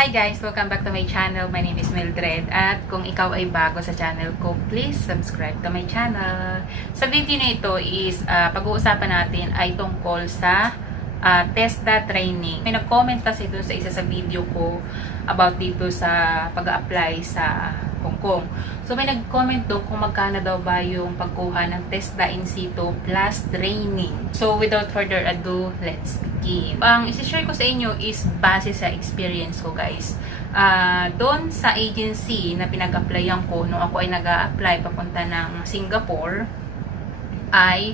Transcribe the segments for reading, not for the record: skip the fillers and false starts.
Hi guys! Welcome back to my channel. My name is Mildred at kung ikaw ay bago sa channel ko, please subscribe to my channel. Sa video na ito is pag-uusapan natin ay tungkol sa TESDA training. May nag-comment kasi doon sa isa sa video ko about dito sa pag-apply sa Hong Kong. So may nag-comment doon kung magkano daw ba yung pagkuha ng TESDA in situ plus training. So without further ado, let's begin. Ang isi-share ko sa inyo is base sa experience ko guys. Doon sa agency na pinag-applyan ko nung ako ay nag-a-apply papunta ng Singapore ay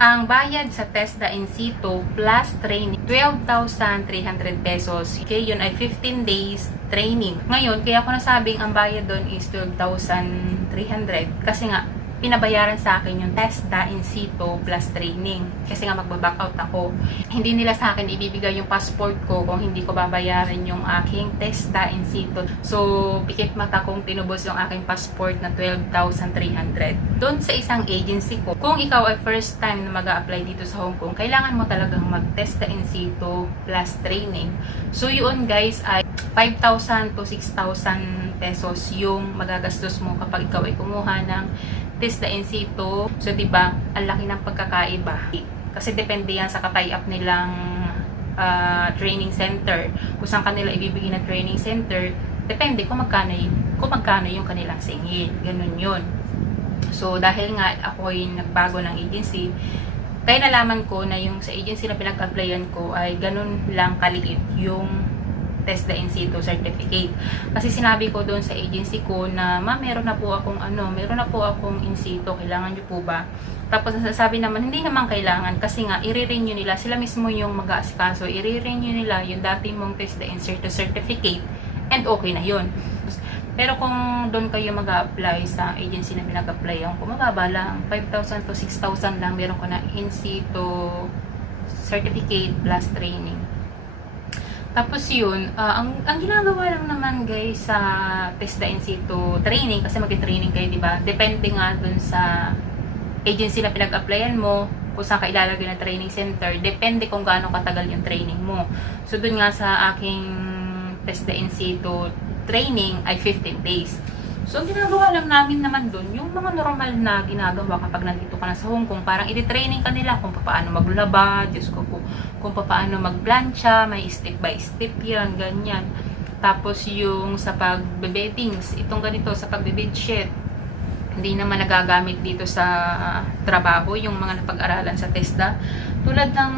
ang bayad sa TESDA in situ plus training, 12,300 pesos. Okay, yun ay 15 days training. Ngayon, kaya ako nasabing ang bayad doon is 12,300 kasi nga, pinabayaran sa akin yung TESDA in situ plus training. Kasi nga magbaback out ako. Hindi nila sa akin ibibigay yung passport ko kung hindi ko babayaran yung aking TESDA in situ. So, pikit mata kong tinubos yung aking passport na 12,300. Doon sa isang agency ko, kung ikaw ay first time na mag-a-apply dito sa Hong Kong, kailangan mo talagang mag-TESDA in situ plus training. So, yun guys ay 5,000 to 6,000 pesos yung magagastos mo kapag ikaw ay kumuha ng TESDA in situ. So, diba, ang laki ng pagkakaiba. Kasi depende yan sa ka-tie up nilang training center. Kung saan kanila ibibigay na training center, depende kung magkano yung kanilang singil. Ganun yun. So, dahil nga ako ay nagbago ng agency, kaya nalaman ko na yung sa agency na pinag-applyan ko ay ganun lang kaliit yung TESDA in situ certificate. Kasi sinabi ko doon sa agency ko na, "Ma, meron na po akong in situ, kailangan niyo po ba?" Tapos sabi naman, hindi naman kailangan kasi nga i-renew nila, sila mismo yung mag-aasikaso, i-renew nila yung dati mong TESDA in situ certificate and okay na yun. Pero kung doon kayo mag-a-apply sa agency na pinag-applyan ko, mababa lang, 5,000 to 6,000 lang meron ko na in situ certificate plus training. Tapos yun, ang ginagawa lang naman guys sa TESDA in situ training, kasi mag-training kayo, diba? Depende nga dun sa agency na pinag-applyan mo, kung saan ka ilalagay na training center, depende kung gaano katagal yung training mo. So dun nga sa aking TESDA in situ training ay 15 days. So, ang ginagawa lang namin naman dun, yung mga normal na ginagawa kapag nandito ka na sa Hong Kong, parang i-training ka nila kung paano maglaba, Diyos ko po, kung paano magplancha, may step by step yan, ganyan. Tapos yung sa pagbe-beddings, itong ganito, sa pagbe-bedsheet, hindi naman nagagamit dito sa trabaho, yung mga napag-aralan sa TESDA. Tulad ng,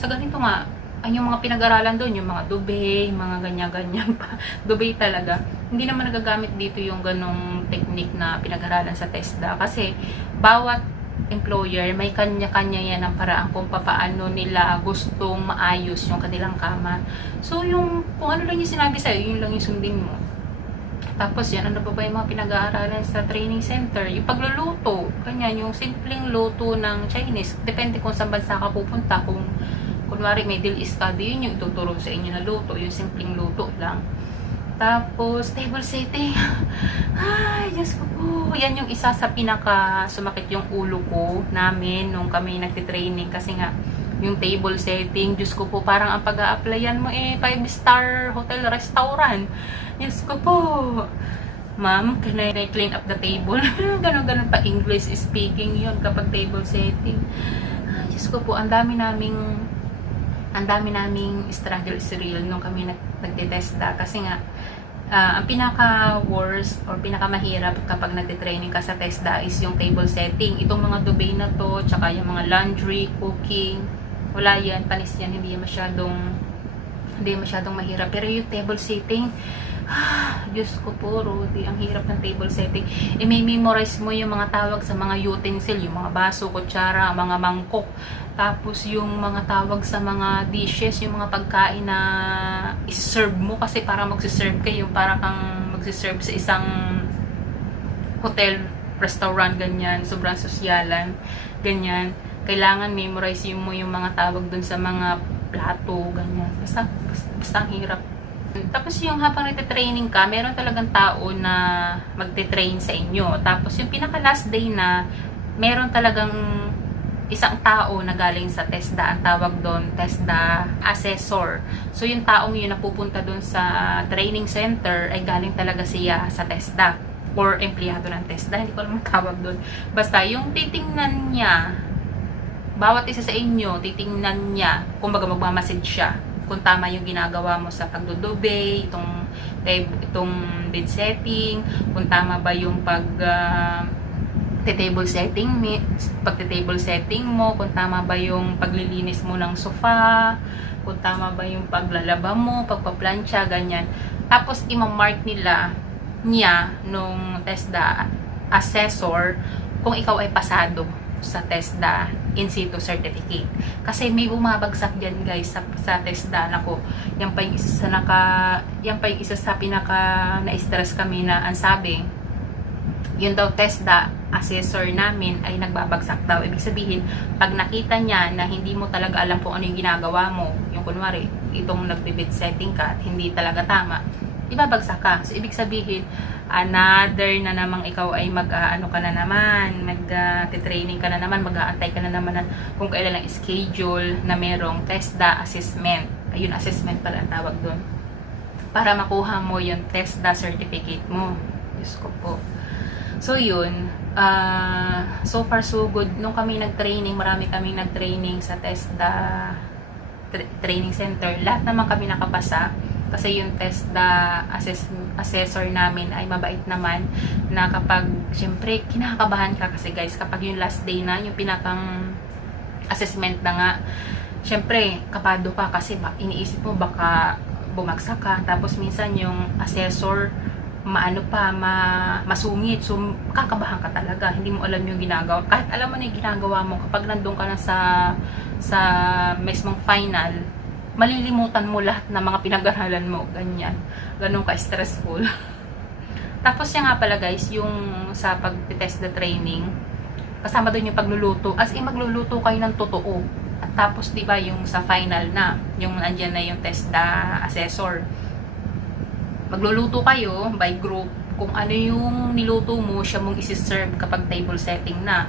sa ganito nga, ay yung mga pinag-aralan doon, yung mga duvet, mga ganyan-ganyan pa. Duvet talaga. Hindi naman nagagamit dito yung ganong technique na pinag-aralan sa TESDA. Kasi, bawat employer, may kanya-kanya yan ang paraan kung paano nila gustong maayos yung kanilang kama. So, yung, kung ano lang yung sinabi sa'yo, yun lang yung sundin mo. Tapos yan, ano ba yung mga pinag-aaralan sa training center? Yung pagluluto, ganyan, yung simpleng luto ng Chinese. Depende kung saan bansa ka pupunta, kung kunwari may dilis ka, yun yung ituturo sa inyo na luto, yung simpleng luto lang. Tapos, table setting. Ay, Diyos ko po. Yan yung isa sa pinaka sumakit yung ulo ko namin nung kami nagtitraining. Kasi nga, yung table setting, Diyos ko po, parang ang pag-a-applyan mo 5-star hotel restaurant. Diyos ko po. Ma'am, can I clean up the table? Ganon-ganon pa English speaking yun kapag table setting. Ay, Diyos ko po, ang dami naming struggle is real nung kami nagtitesta kasi nga ang pinaka-worst or pinaka-mahirap kapag nagtitraining ka sa TESDA is yung table setting. Itong mga duvet na to, tsaka yung mga laundry, cooking, wala yan, panis yan, hindi masyadong mahirap. Pero yung table setting, Diyos ko po, Rudy, ang hirap ng table setting. I-memorize mo yung mga tawag sa mga utensil, yung mga baso, kutsara, mga mangkok. Tapos yung mga tawag sa mga dishes, yung mga pagkain na iserve mo. Kasi para magsiserve kayo, para kang magsiserve sa isang hotel, restaurant, ganyan. Sobrang sosyalan, ganyan. Kailangan memorize mo yung mga tawag dun sa mga plato, ganyan. Basta ang hirap. Tapos yung habang nagte-training ka, meron talagang tao na magte-train sa inyo. Tapos yung pinaka last day na, meron talagang isang tao na galing sa TESDA, ang tawag doon, TESDA assessor. So, yung taong yun na pupunta doon sa training center ay galing talaga siya sa TESDA or empleyado ng TESDA. Hindi ko alam ang tawag doon. Basta, yung titingnan niya, bawat isa sa inyo, titingnan niya, kumbaga magmamasid siya, kung tama yung ginagawa mo sa pagdudube, itong bed setting, kung tama ba yung table setting mo, kung tama ba yung paglilinis mo ng sofa, kung tama ba yung paglalaba mo, pagpaplansya, ganyan. Tapos imamark niya nung TESDA assessor kung ikaw ay pasado sa TESDA in situ certificate. Kasi may bumabagsak dyan guys sa TESDA. Nako, yan pa yung isa sa pinaka na-stress kami na ang sabi, yun daw TESDA assessor namin ay nagbabagsak daw. Ibig sabihin, pag nakita niya na hindi mo talaga alam kung ano yung ginagawa mo, yung kunwari, itong nag-bed setting ka at hindi talaga tama, ibabagsak ka. So, ibig sabihin, another na namang ikaw ay mag-ano ka na naman, mag-training ka na naman, mag-aantay ka na naman na kung kailan ang schedule na merong TESDA assessment. Ayun, assessment pala ang tawag doon. Para makuha mo yung TESDA certificate mo. Diyos ko po. So, yun. So far, so good. Nung kami nag-training, marami kaming nag-training sa TESDA training center. Lahat naman kami nakapasa. Kasi yung TESDA assessor namin ay mabait naman na kapag, syempre, kinakabahan ka kasi guys, kapag yung last day na, yung pinakang assessment na nga, syempre, kapado ka kasi iniisip mo baka bumagsak ka. Tapos minsan yung assessor, masungit. So, kakabahan ka talaga. Hindi mo alam yung ginagawa. Kahit alam mo na yung ginagawa mo, kapag nandun ka na sa mismong final, malilimutan mo lahat ng mga pinag-aralan mo. Ganyan. Ganun ka-stressful. Tapos yan nga pala guys, yung sa pag-test the training, kasama doon yung pagluluto. As in, magluluto kayo ng totoo. At tapos, di ba, yung sa final na, yung andyan na yung TESDA assessor. Magluluto kayo by group. Kung ano yung niluto mo, siya mong isi-serve kapag table setting na.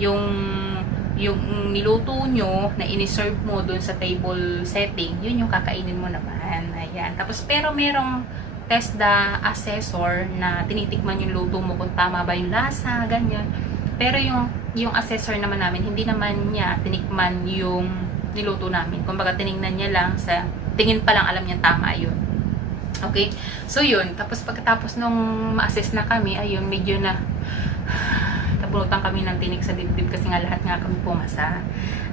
Yung niluto nyo na iniserve mo dun sa table setting, yun yung kakainin mo naman. Ayan. Tapos, pero merong TESDA assessor na tinitikman yung luto mo kung tama ba yung lasa, ganyan. Pero yung assessor naman namin, hindi naman niya tinikman yung niluto namin. Kumbaga, tinignan niya lang sa, tingin pa lang alam niya tama yun. Okay? So, yun. Tapos, pagkatapos nung ma-assess na kami, ayun, medyo nabunutan kami ng tinik sa dibdib kasi nga lahat nga kami pumasa.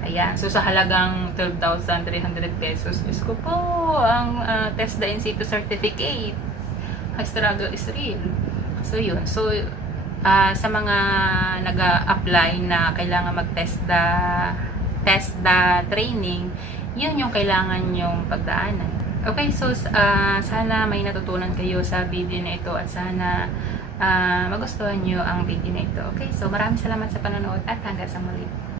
Ayan. So, sa halagang 12,300 pesos, Diyos ko po, ang TESDA in situ certificate. Struggle is real. So, yun. So, sa mga nag-apply na kailangan mag-TESDA training, yun yung kailangan yung pagdaanan. Okay, so sana may natutunan kayo sa video na ito at sana magustuhan nyo ang video na ito. Okay, so maraming salamat sa panonood at hanggang sa muli.